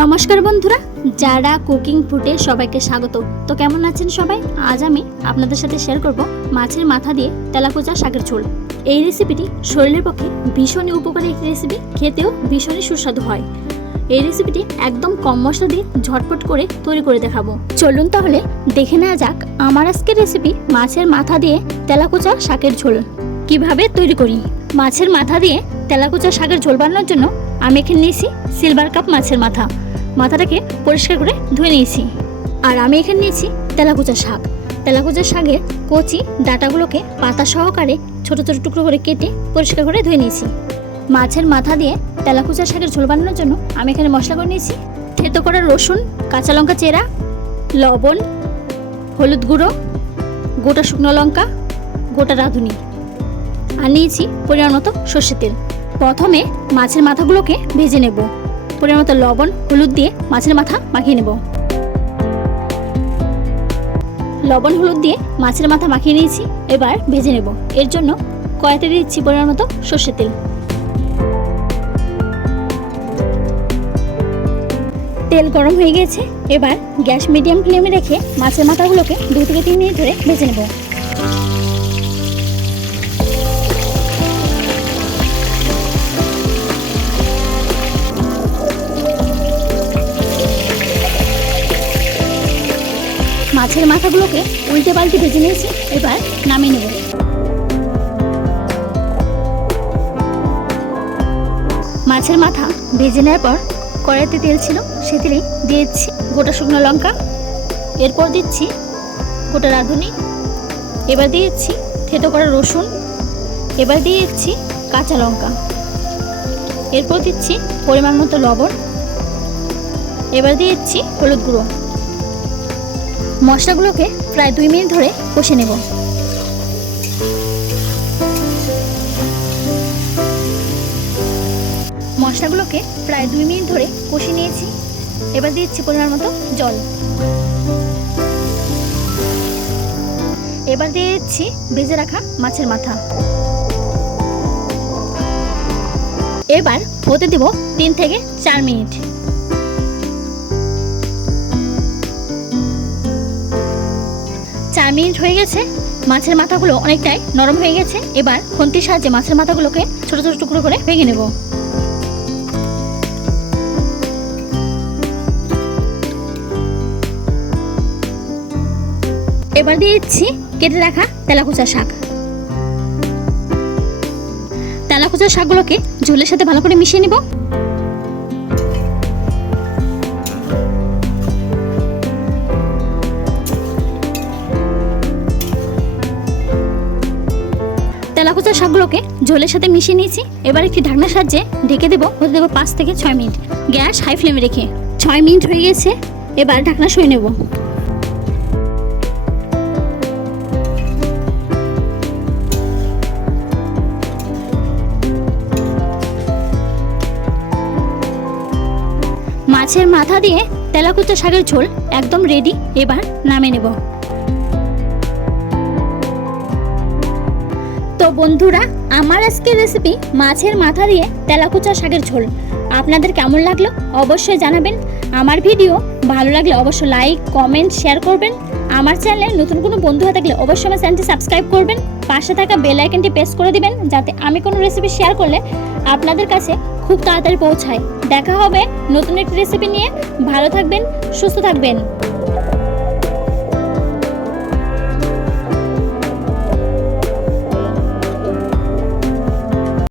নমস্কার বন্ধুরা, যারা কুকিং ফুটে সবাইকে স্বাগত। তো কেমন আছেন সবাই? আজ আমি আপনাদের সাথে শেয়ার করব মাছের মাথা দিয়ে তেলাকুচা শাকের ঝোল। এই রেসিপিটি শরীরের পক্ষে ভীষণই উপকারী একটি রেসিপি খেতেও ভীষণই সুস্বাদু হয়। এই রেসিপিটি একদম কম মশলা দিয়ে ঝটপট করে তৈরি করে দেখাবো। চলুন তাহলে দেখে নেওয়া যাক আমার আজকের রেসিপি মাছের মাথা দিয়ে তেলাকুচা শাকের ঝোল। কীভাবে তৈরি করি? মাছের মাথা দিয়ে তেলাকুচা শাকের ঝোল বানানোর জন্য আমি এখানে নিয়েছি সিলভার কাপ মাছের মাথা। মাথাটাকে পরিষ্কার করে ধুয়ে নিয়েছি। আর আমি এখানে নিয়েছি তেলাকুচা শাক। তেলাকুচা শাকের কচি ডাটাগুলোকে পাতা সহকারে ছোট ছোট টুকরো করে কেটে পরিষ্কার করে ধুয়ে নিয়েছি। মাছের মাথা দিয়ে তেলাকুচা শাকের ঝোল বানানোর জন্য আমি এখানে মশলা করে নিয়েছি থেতো করা রসুন, কাঁচা লঙ্কা চেরা, লবণ, হলুদ গুঁড়ো, গোটা শুকনো লঙ্কা, গোটা রাঁধুনি। আর নিয়েছি পরিমাণ মতো সর্ষের তেল। প্রথমে মাছের মাথাগুলোকে ভেজে নেব। পরিমাণ মতো লবণ, হলুদ দিয়ে মাছের মাথা মাখিয়ে নেব। লবণ, হলুদ দিয়ে মাছের মাথা মাখিয়ে নিয়েছি, এবার ভেজে নেব। এর জন্য কড়াইতে দিচ্ছি পরিমাণ মতো সর্ষের তেল। তেল গরম হয়ে গেছে, এবার গ্যাস মিডিয়াম ফ্লেমে রেখে মাছের মাথাগুলোকে দু থেকে তিন মিনিট ধরে ভেজে নেব। মাছের মাথাগুলোকে উল্টে পাল্টে ভেজে নিয়েছি, এবার নামিয়ে নেব। মাছের মাথা ভেজে নেওয়ার পর কড়াইতে তেল ছিল সে তেলে দিয়ে দিচ্ছি গোটা শুকনো লঙ্কা। এরপর দিচ্ছি গোটা রাঁধুনি। এবার দিয়ে দিচ্ছি থেতো করা রসুন। এবার দিয়ে দিচ্ছি কাঁচা লঙ্কা। এরপর দিচ্ছি পরিমাণ মতো লবণ। এবার দিয়ে দিচ্ছি হলুদ গুঁড়ো। মশলাগুলোকে প্রায় দুই মিনিট ধরে কষে নেব। মশলাগুলোকে প্রায় দুই মিনিট ধরে কষে নিয়েছি। এবার দিচ্ছি পরিমাণ মতো জল। এবার দিয়ে দিচ্ছি ভেজে রাখা মাছের মাথা। এবার হতে দেব তিন থেকে চার মিনিট। চার মিনিট হয়ে গেছে। মাছের মাথাগুলো অনেকটাই নরম হয়ে গেছে। এবার খন্তির সাহায্যে মাছের মাথাগুলোকে ছোট ছোট টুকরো করে ভেঙে নেব। এবার দিয়ে দিচ্ছি কেটে রাখা তেলাকুচা শাক। তেলাকুচা শাকগুলোকে ঝোলের সাথে ভালো করে মিশিয়ে নেব। তেলাকুচা শাকগুলোকে ঝোলের সাথে মিশিয়ে নিয়েছি। এবার একটি ঢাকনার সাহায্যে ঢেকে দেবো, হতে দেবো পাঁচ থেকে ছয় মিনিট। গ্যাস হাই ফ্লেমে রেখে ছয় মিনিট হয়ে গেছে, এবার ঢাকনা সই নেব। মাছের মাথা দিয়ে তেলাকুচা শাকের ঝোল একদম রেডি এবার নামে নেব। তো বন্ধুরা, আমার আজকের রেসিপি মাছের মাথা দিয়ে তেলাকুচা শাকের ঝোল। আপনাদের কেমন লাগল অবশ্যই জানাবেন। আমার ভিডিও ভালো লাগলে অবশ্যই লাইক কমেন্ট শেয়ার করবেন। আমার চ্যানেলে নতুন কোনো বন্ধু হয়ে থাকলে অবশ্যই আমার চ্যানেলটি সাবস্ক্রাইব করবেন। পাশে থাকা বেল আইকনটি প্রেস করে দিবেন, যাতে আমি কোনো রেসিপি শেয়ার করলে আপনাদের কাছে খুব তাড়াতাড়ি পৌঁছায়। দেখা হবে নতুন একটি রেসিপি নিয়ে। ভালো থাকবেন, সুস্থ থাকবেন।